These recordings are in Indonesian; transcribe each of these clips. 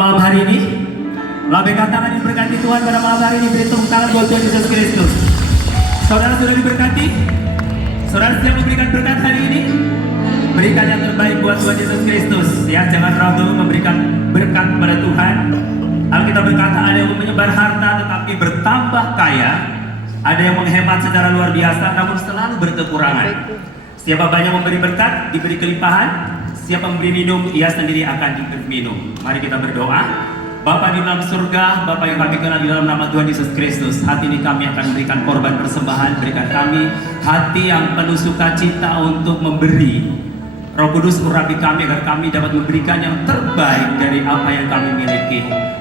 malam hari ini. Lambaikan tangan diberkati Tuhan pada malam hari ini. Beri tepuk tangan buat Tuhan Yesus Kristus. Saudara sudah diberkati? Saudara siap memberikan berkat hari ini? Berikan yang terbaik buat Tuhan Yesus Kristus. Ya, jangan ragu memberikan berkat kepada Tuhan. Alkitab berkata ada yang menyebar harta tetapi bertambah kaya. Ada yang menghemat secara luar biasa namun selalu berkekurangan. Siapa banyak memberi berkat, diberi kelimpahan. Siapa memberi minum, ia sendiri akan diberi minum. Mari kita berdoa. Bapa di dalam surga, Bapa yang kami kenal di dalam nama Tuhan Yesus Kristus, hati ini kami akan memberikan korban persembahan. Berikan kami hati yang penuh sukacita untuk memberi. Roh Kudus urapi kami agar kami dapat memberikan yang terbaik dari apa yang kami miliki.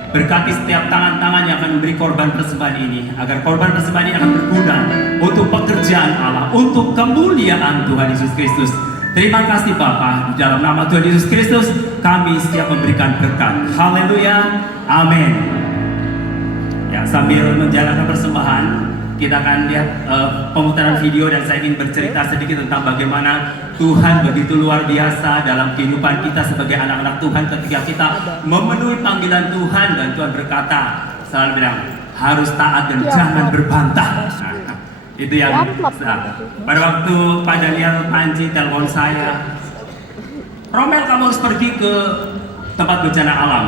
Berkati setiap tangan-tangan yang akan memberi korban persembahan ini, agar korban persembahan ini akan berguna untuk pekerjaan Allah, untuk kemuliaan Tuhan Yesus Kristus. Terima kasih Bapa, di dalam nama Tuhan Yesus Kristus kami siap memberikan berkat. Haleluya, amin. Ya, sambil menjalankan persembahan, kita akan lihat pemutaran video dan saya ingin bercerita sedikit tentang bagaimana Tuhan begitu luar biasa dalam kehidupan kita sebagai anak-anak Tuhan ketika kita memenuhi panggilan Tuhan. Dan Tuhan berkata, selalu bilang, harus taat dan jangan berbantah. Itu yang pada waktu Pak Daniel Panji telepon saya, Romel kamu harus pergi ke tempat bencana alam,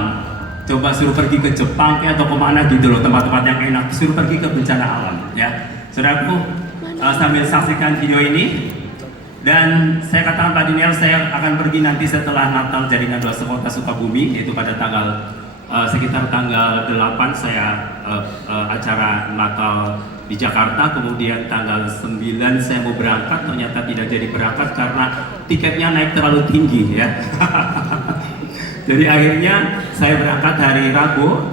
coba suruh pergi ke Jepang ya, atau kemana gitu loh, tempat-tempat yang enak, suruh pergi ke bencana alam ya. Saudaraku, sambil saksikan video ini, dan saya katakan Pak Daniel saya akan pergi nanti setelah Natal Jaringan Doa Sekota Sukabumi, yaitu pada tanggal sekitar tanggal 8 saya acara Natal di Jakarta, kemudian tanggal 9 saya mau berangkat, ternyata tidak jadi berangkat karena tiketnya naik terlalu tinggi ya. Jadi akhirnya saya berangkat hari Rabu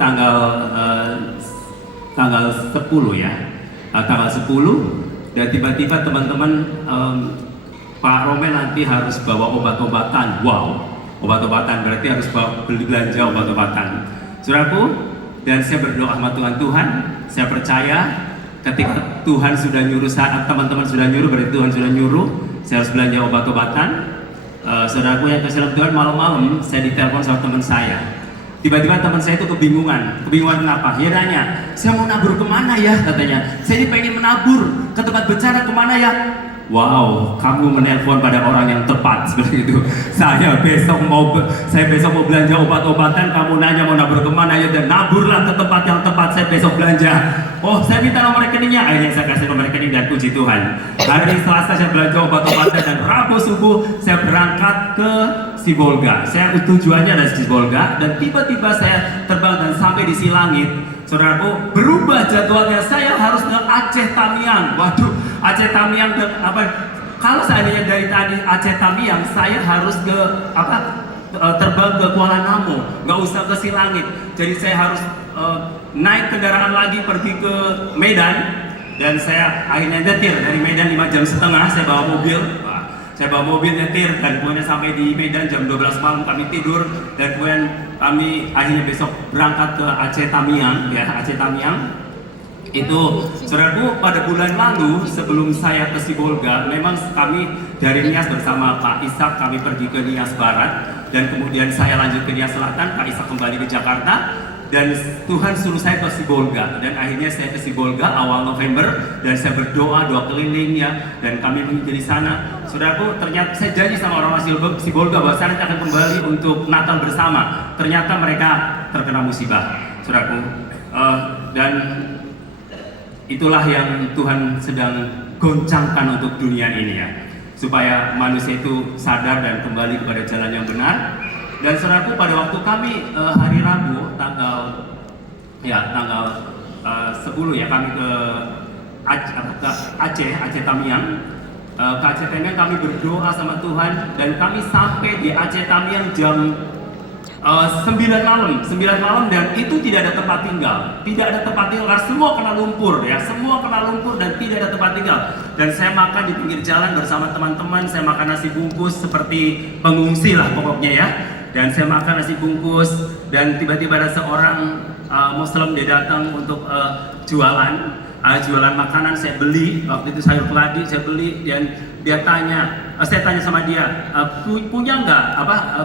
tanggal 10 ya, tanggal 10, dan tiba-tiba teman-teman Pak Romel nanti harus bawa obat-obatan. Wow, obat-obatan berarti harus beli belanja obat-obatan. Saudaraku, dan saya berdoa sama Tuhan, saya percaya ketika Tuhan sudah nyuruh, saat teman-teman sudah nyuruh, berarti Tuhan sudah nyuruh, saya harus belanja obat-obatan. Saudaraku yang kasih dalam Tuhan, malam-malam saya ditelepon sama teman saya. Tiba-tiba teman saya itu kebingungan kenapa? Dia nanya, saya mau nabur kemana ya katanya. Saya ini pengen menabur ke tempat bencana, kemana ya? Wow, kamu menelpon pada orang yang tepat seperti itu. Saya besok mau belanja obat-obatan, kamu nanya mau nabur kemana ya, dan naburlah ke tempat yang tepat. Saya besok belanja. Oh, saya minta nomor rekeningnya. Akhirnya saya kasih nomor rekening dan puji Tuhan. Hari Selasa saya belanja obat-obatan dan Rabu subuh saya berangkat ke Sibolga. Saya tujuannya adalah Sibolga, dan tiba-tiba saya terbang dan sampai di Silangit. Saudaraku, berubah jadwalnya, saya harus ke Aceh Tamiang. Waduh, Aceh Tamiang ke apa? Kalau seandainya dari tadi Aceh Tamiang, saya harus ke terbang ke Kuala Namu, nggak usah ke Silangit. Jadi saya harus naik kendaraan lagi pergi ke Medan, dan saya akhirnya nyetir dari Medan 5 jam setengah. Saya bawa mobil nyetir, dan kemudian sampai di Medan jam 12 malam kami tidur, dan kemudian kami akhirnya besok berangkat ke Aceh Tamiang ya. Aceh Tamiang itu, saudaraku, pada bulan lalu sebelum saya ke Sibolga, memang kami dari Nias bersama Pak Ishak kami pergi ke Nias Barat, dan kemudian saya lanjut ke Nias Selatan, Pak Ishak kembali ke Jakarta, dan Tuhan suruh saya ke Sibolga, dan akhirnya saya ke Sibolga awal November, dan saya berdoa, doa keliling ya, dan kami mengikuti di sana. Saudaraku, ternyata saya janji sama orang Sibolga bahwa saya akan kembali untuk Natal bersama. Ternyata mereka terkena musibah, saudaraku, dan itulah yang Tuhan sedang goncangkan untuk dunia ini ya, supaya manusia itu sadar dan kembali kepada jalan yang benar. Dan saudaraku, pada waktu kami hari Rabu tanggal 10 ya, kami ke Aceh Tamiang. Ke Aceh Tamiang kami berdoa sama Tuhan, dan kami sampai di Aceh Tamiang jam 9 malam, dan itu tidak ada tempat tinggal, semua kena lumpur ya, dan tidak ada tempat tinggal. Dan saya makan di pinggir jalan bersama teman-teman, saya makan nasi bungkus seperti pengungsi lah pokoknya ya. Dan saya makan nasi bungkus, dan tiba-tiba ada seorang Muslim, dia datang untuk jualan makanan. Saya beli, waktu itu sayur keladi saya beli, dan dia tanya, saya tanya sama dia, punya nggak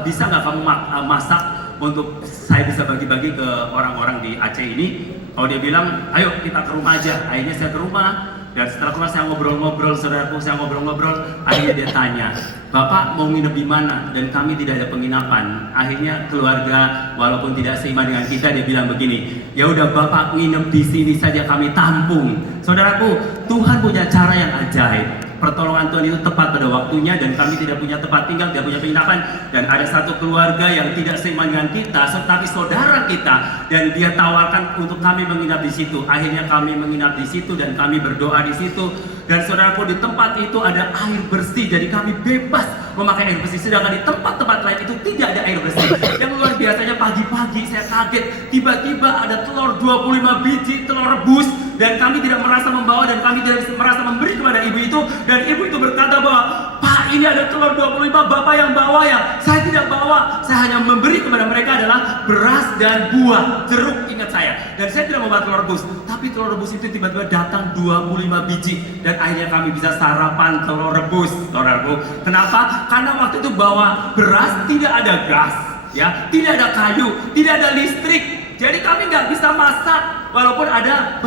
bisa nggak kamu masak untuk saya bisa bagi-bagi ke orang-orang di Aceh ini. Kalau dia bilang, ayo kita ke rumah aja. Akhirnya saya ke rumah. Dan setelah keluar saya ngobrol-ngobrol, saudaraku, saya ngobrol-ngobrol. Akhirnya dia tanya, Bapak mau nginep di mana? Dan kami tidak ada penginapan. Akhirnya keluarga, walaupun tidak seiman dengan kita, dia bilang begini, ya udah Bapak nginep di sini saja, kami tampung. Saudaraku, Tuhan punya cara yang ajaib. Pertolongan Tuhan itu tepat pada waktunya, dan kami tidak punya tempat tinggal, tidak punya penginapan. Dan ada satu keluarga yang tidak seiman dengan kita, tetapi saudara kita, dan dia tawarkan untuk kami menginap di situ. Akhirnya kami menginap di situ dan kami berdoa di situ. Dan saudaraku, di tempat itu ada air bersih, jadi kami bebas memakai air bersih. Sedangkan di tempat-tempat lain itu tidak ada air bersih. Yang luar biasanya pagi-pagi saya kaget, tiba-tiba ada telur 25 biji, telur rebus, dan kami tidak merasa membawa, dan kami tidak merasa memberi kepada ibu itu. Dan ibu itu berkata bahwa, Pak, ini ada telur 25, Bapak yang bawa ya? Saya tidak bawa, saya hanya memberi kepada mereka adalah beras dan buah, jeruk, ingat saya. Dan saya tidak membawa telur rebus, tapi telur rebus itu tiba-tiba datang 25 biji. Dan akhirnya kami bisa sarapan telur rebus, saudaraku. Kenapa? Karena waktu itu bawa beras, tidak ada gas, ya, tidak ada kayu, tidak ada listrik. Jadi kami nggak bisa masak, walaupun ada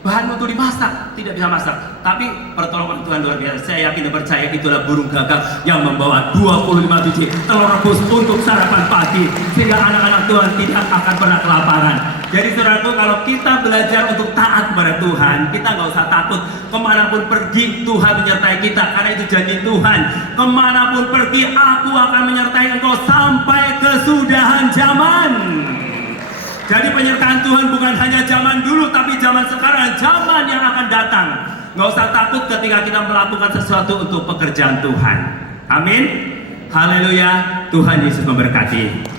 bahan untuk dimasak, tidak bisa masak. Tapi pertolongan Tuhan luar biasa. Saya yakin dan percaya itulah burung gagak yang membawa 25 biji telur rebus untuk sarapan pagi, sehingga anak-anak Tuhan tidak akan pernah kelaparan. Jadi saudaraku, kalau kita belajar untuk taat kepada Tuhan, kita nggak usah takut. Kemanapun pergi, Tuhan menyertai kita, karena itu janji Tuhan. Kemanapun pergi, aku akan menyertai engkau sampai kesudahan zaman. Jadi penyertaan Tuhan bukan hanya zaman dulu, tapi zaman sekarang, zaman yang akan datang. Nggak usah takut ketika kita melakukan sesuatu untuk pekerjaan Tuhan. Amin. Haleluya. Tuhan Yesus memberkati.